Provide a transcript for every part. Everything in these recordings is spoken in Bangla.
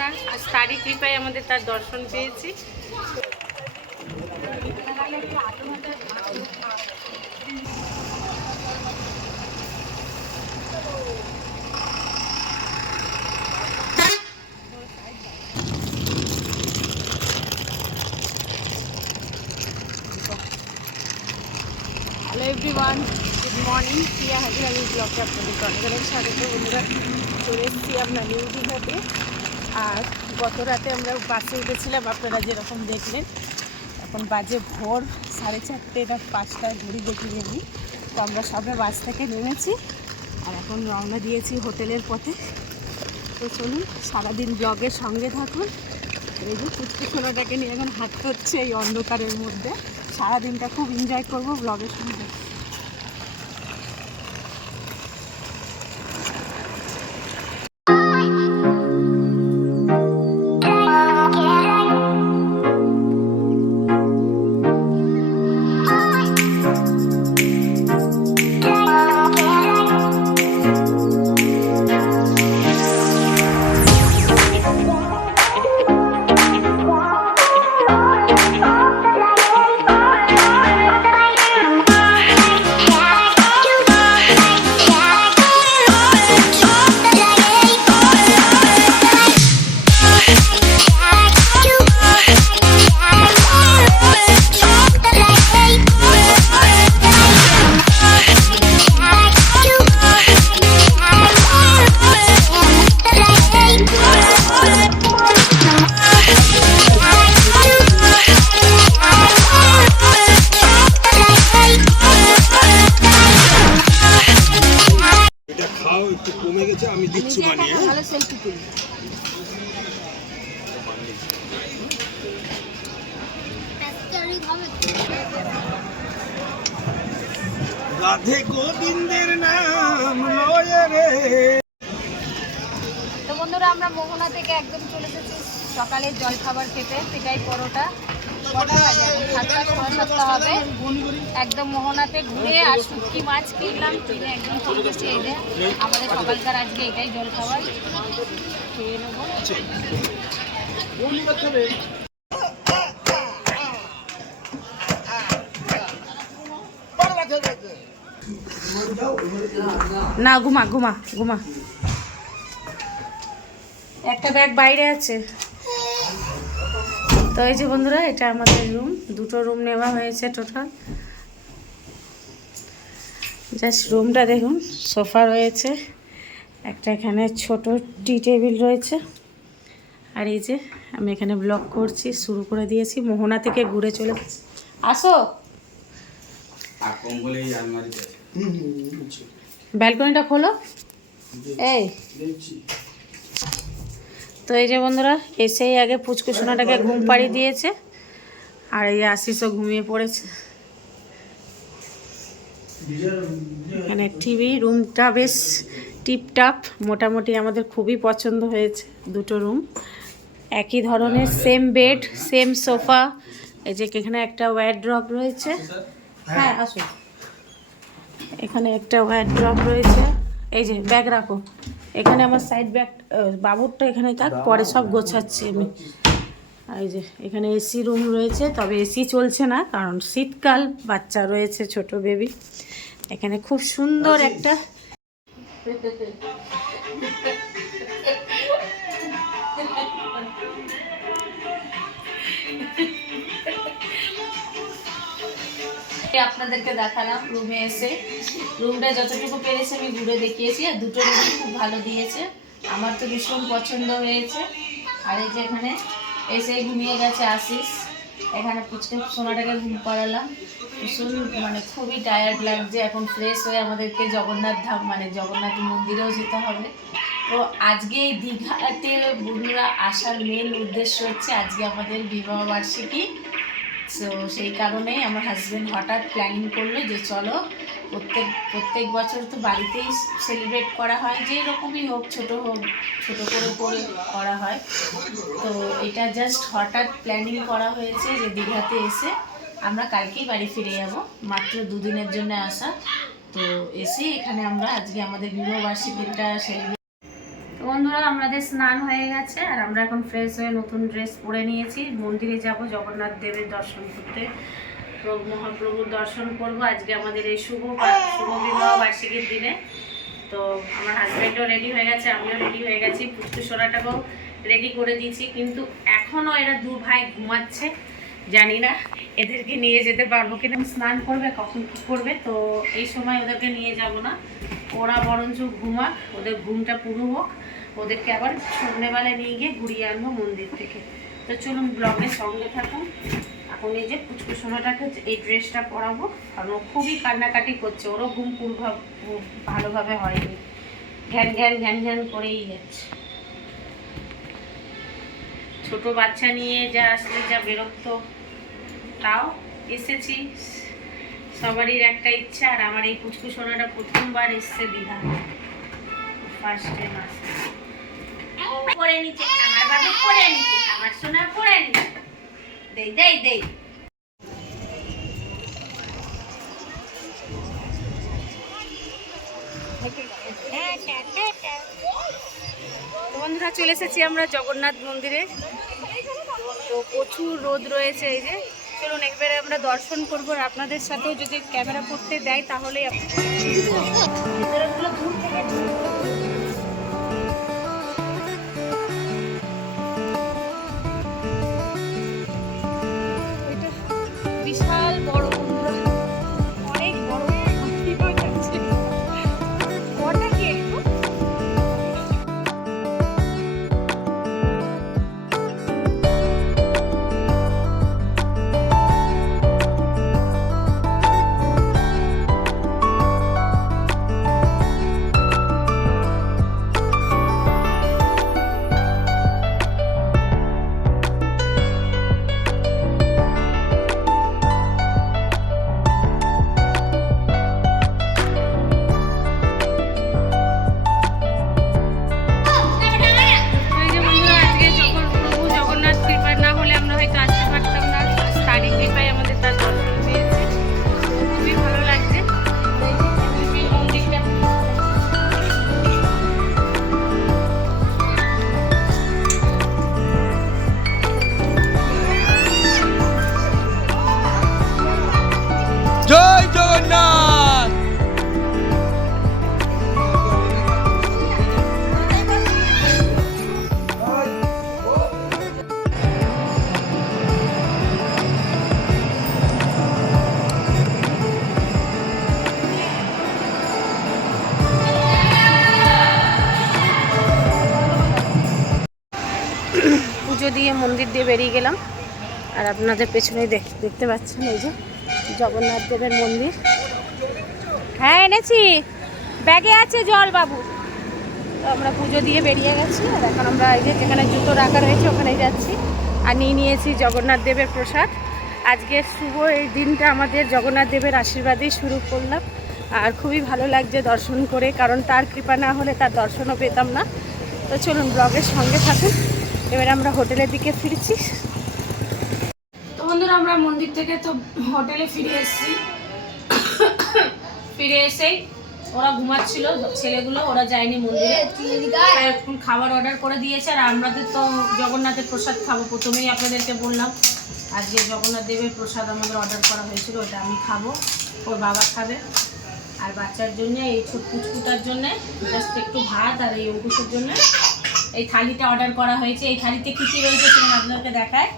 না, আজ তারই কৃপায় আমাদের তার দর্শন পেয়েছি। Hello everyone, good morning. Priya হাজির আমি ব্লগে আপনাদেরকে অনেক অনেক স্বাগত। বন্ধুরা, চলে এসেছি আমরা নিউ দীঘাতে। আর গত রাতে আমরা বাসে উঠেছিলাম, আপনারা যেরকম দেখলেন। এখন বাজে ভোর 4:30 বা 5টার ঘড়ি দেখিনি আমি। তো আমরা সবাই বাস থেকে নেমেছি আর এখন রওনা দিয়েছি হোটেলের পথে। তো চলুন, সারাদিন ব্লগের সঙ্গে থাকুন। এই যে পুচকু সোনাটাকে নিয়ে এখন হাঁটতে হচ্ছে এই অন্ধকারের মধ্যে। সারাদিনটা খুব এনজয় করবো ব্লগের সঙ্গে। আমি দিচ্ছি বানিয়ে। ভালো সেলফি তুলি। রাধে গোবিন্দের নাম লয়ে রে। তো বন্ধুরা, আমরা মোহনা থেকে একদম চলে এসেছি সকালের জল খাবার খেতে। সেটাই পরোটা 7:30 হবে। একদম মোহনাতে ঘুরে আর শুটকি মাছ কিনলাম, কিনে একদম চলে গেছি। এই যে আমাদের সকালকার আজকে এটাই জল খাবার, খেয়ে নেবো। না, ঘুমা ঘুমা ঘুমা। একটা ব্যাগ বাইরে আছে। তো এই যে বন্ধুরা, এটা আমাদের রুম। দুটো রুম নেওয়া হয়েছে টোটাল। জাস্ট রুমটা দেখুন, সোফা রয়েছে, একটা এখানে ছোট টি টেবিল রয়েছে। আর এই যে আমি এখানে ব্লগ করছি, শুরু করে দিয়েছি। মোহনা থেকে ঘুরে চলে আসো। ব্যালকনিটা খোলো। এই তো এই যে বন্ধুরা, এসেই আগে পুচকু সোনাটাকে ঘুম পাড়িয়ে দিয়েছে। আর এই আশিসও ঘুমিয়ে পড়েছে। এখানে টিভি, রুমটা বেশ টিপটাপ, মোটামুটি আমাদের খুবই পছন্দ হয়েছে। দুটো রুম একই ধরনের, সেম বেড, সেম সোফা। এই যে এখানে একটা ওয়ারড্রপ রয়েছে। হ্যাঁ আসো, এখানে একটা ওয়ারড্রপ রয়েছে। এই যে ব্যাগ রাখো এখানে, আমার সাইড ব্যাগ বাবুরটা এখানে থাক, পরে সব গোছাচ্ছি আমি। আর এই যে এখানে এসি রুম রয়েছে, তবে এসি চলছে না কারণ শীতকাল, বাচ্চা রয়েছে, ছোট বেবি। এখানে খুব সুন্দর একটা আপনাদেরকে দেখালাম রুমে এসে। রুমটা যতটুকু পেরেছে আমি ঘুরে দেখিয়েছি। আর দুটো রুমই খুব ভালো দিয়েছে, আমার তো ভীষণ পছন্দ হয়েছে। আর এই যে এখানে এসে ঘুমিয়ে গেছে আশিস। এখানে পুচকে সোনাটাকে ঘুম পাড়ালাম। ভীষণ মানে খুবই টায়ার্ড লাগছে। এখন ফ্রেশ হয়ে আমাদেরকে জগন্নাথ ধাম মানে জগন্নাথ মন্দিরেও যেতে হবে। তো আজকে এই দীঘাতে বন্ধুরা আসার মেন উদ্দেশ্য হচ্ছে আজকে আমাদের বিবাহবার্ষিকী। সো সেই কারণেই আমার হাজব্যান্ড হঠাৎ প্ল্যানিং করলো যে চলো, প্রত্যেক বছর তো বাড়িতেই সেলিব্রেট করা হয়, যেই রকমই হোক, ছোট করে করা হয়। তো এটা জাস্ট হঠাৎ প্ল্যানিং করা হয়েছে যে দীঘাতে এসে আমরা কালকেই বাড়ি ফিরে যাব, মাত্র 2 দিনের জন্য আসা। তো এসে এখানে আমরা আজকে আমাদের বিবাহবার্ষিকীটা সেলিব্রেট। তো বন্ধুরা আমাদের স্নান হয়ে গেছে আর আমরা এখন ফ্রেশ হয়ে নতুন ড্রেস পরে নিয়েছি। মন্দিরে যাব জগন্নাথ দেবের দর্শন করতে, মহাপ্রভুর দর্শন করব আজকে আমাদের এই শুভ বিবাহ বার্ষিকীর দিনে। তো আমার হাজব্যান্ডও রেডি হয়ে গেছে, আমিও রেডি হয়ে গেছি, পুষ্টি সোনাটাকেও রেডি করে দিয়েছি। কিন্তু এখনও এরা দু ভাই ঘুমাচ্ছে, জানি না এদেরকে নিয়ে যেতে পারবো কিনা। স্নান করবে কখন কী করবে, তো এই সময় ওদেরকে নিয়ে যাব না, ওরা বরঞ্চ ঘুমাক, ওদের ঘুমটা পুরো হোক, ওদেরকে আবার সন্ধ্যেবেলায় নিয়ে গিয়ে ঘুরিয়ে আনবো মন্দির থেকে। তো চলুন ব্লগের সঙ্গে থাকুন। এখন এই যে পুচকু সোনাটাকে এই ড্রেসটা পরাবো, কারণ ও খুবই কান্নাকাটি করছে, ওরও ঘুম ভালোভাবে হয়নি, ঘ্যান ঘ্যান ঘ্যান ঘ্যান করেই যাচ্ছে। ছোট বাচ্চা নিয়ে যা আসলে যা বিরক্ত, তাও এসেছি, সবারই একটা ইচ্ছা। আর আমার এই পুচকু সোনাটা প্রথমবার এসছে দীঘা, ফার্স্ট টাইম আসছে। পরে নিচে আমার বাবু, পরে নিচে আমার সোনা, পরে নিচে দেই দেই দেই। বন্ধুরা চলে এসেছি আমরা জগন্নাথ মন্দিরে। তো প্রচুর রোদ রয়েছে, এই যে চলুন একবারে আমরা দর্শন করবো। আর আপনাদের সাথেও যদি ক্যামেরা করতে দেয় তাহলে বিশাল বড়, অনেক বড়। ওটা কি একটু জয় জগন্নাথ। পুজো দিয়ে মন্দির দিয়ে বেরিয়ে গেলাম। আর আপনাদের পেছনে দেখতে পাচ্ছেন এই যে জগন্নাথ দেবের মন্দির। হ্যাঁ এনেছি, ব্যাগে আছে জল বাবু। তো আমরা পুজো দিয়ে বেরিয়ে গেছি, আর এখন আমরা এই যে যেখানে জুতো রাখা রয়েছে ওখানে যাচ্ছি। আর নিয়ে নিয়েছি জগন্নাথ দেবের প্রসাদ। আজকে শুভ এই দিনটা আমাদের জগন্নাথ দেবের আশীর্বাদেই শুরু করলাম। আর খুবই ভালো লাগছে দর্শন করে, কারণ তার কৃপা না হলে তার দর্শনও পেতাম না। তো চলুন ব্লগের সঙ্গে থাকুন। এবারে আমরা হোটেলের দিকে ফিরছি। তো বন্ধুরা আমরা মন্দির থেকে তো হোটেলে ফিরে এসেছি। ফিরে এসেই ওরা ঘুমাচ্ছিল ছেলেগুলো, ওরা যায়নি মন্দিরে, এখন খাবার অর্ডার করে দিয়েছে। আর আমাদের তো জগন্নাথের প্রসাদ খাবো, প্রথমেই আপনাদেরকে বললাম আজকে জগন্নাথ দেবের প্রসাদ আমাদের অর্ডার করা হয়েছিল, ওটা আমি খাবো, ওর বাবা খাবে। আর বাচ্চার জন্য এই ছোট পুচকুটার জন্যে জাস্ট একটু ভাত, আর এই অঙ্কুশের জন্য এই থালিটা অর্ডার করা হয়েছে। এই থালিতে কী কী রয়েছে সেটা আপনাদেরকে দেখায়।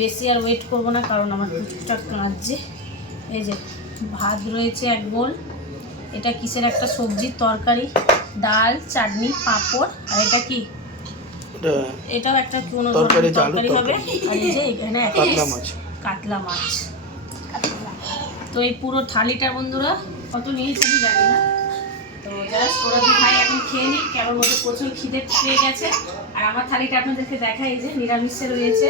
বেশি আর ওয়েট করবো না, কারণ আমার পুচকুটা কাঁদছে। এই যে ভাত রয়েছে এক বোল, এটা কিসের একটা সবজির তরকারি, ডাল, চাটনি, পাঁপড়, আর এটা কি, এটাও একটা কোনো তরকারি হবে। আর এই যে এখানে কাতলা মাছ। তো এই পুরো থালিটা বন্ধুরা কত নিয়েছে আমি জানি না। তো জাস্ট ওরা দু ভাই এখন খেয়ে নিই, কেমন ওদের প্রচুর খিদে পেয়ে গেছে। আর আমার থালিটা আপনাদেরকে দেখাই, এই যে নিরামিষে রয়েছে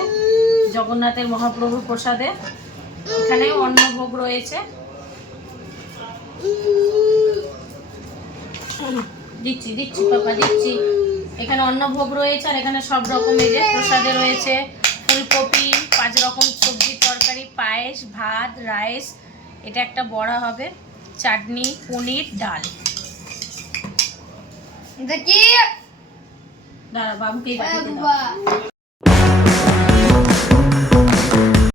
জগন্নাথের মহাপ্রভুর প্রসাদে, এখানেও অন্নভোগ রয়েছে। দিচ্ছি দিচ্ছি পাপা দিচ্ছি। এখানে অন্নভোগ রয়েছে, আর এখানে সব রকম এই যে প্রসাদে রয়েছে ফুলকপি, 5 রকম সবজি তরকারি, পায়েস, ভাত, রাইস, এটা একটা বড়া হবে, চাটনি, পনির, ডাল। দেখি দাঁড়া বাবুকেই বাটিতে দাও।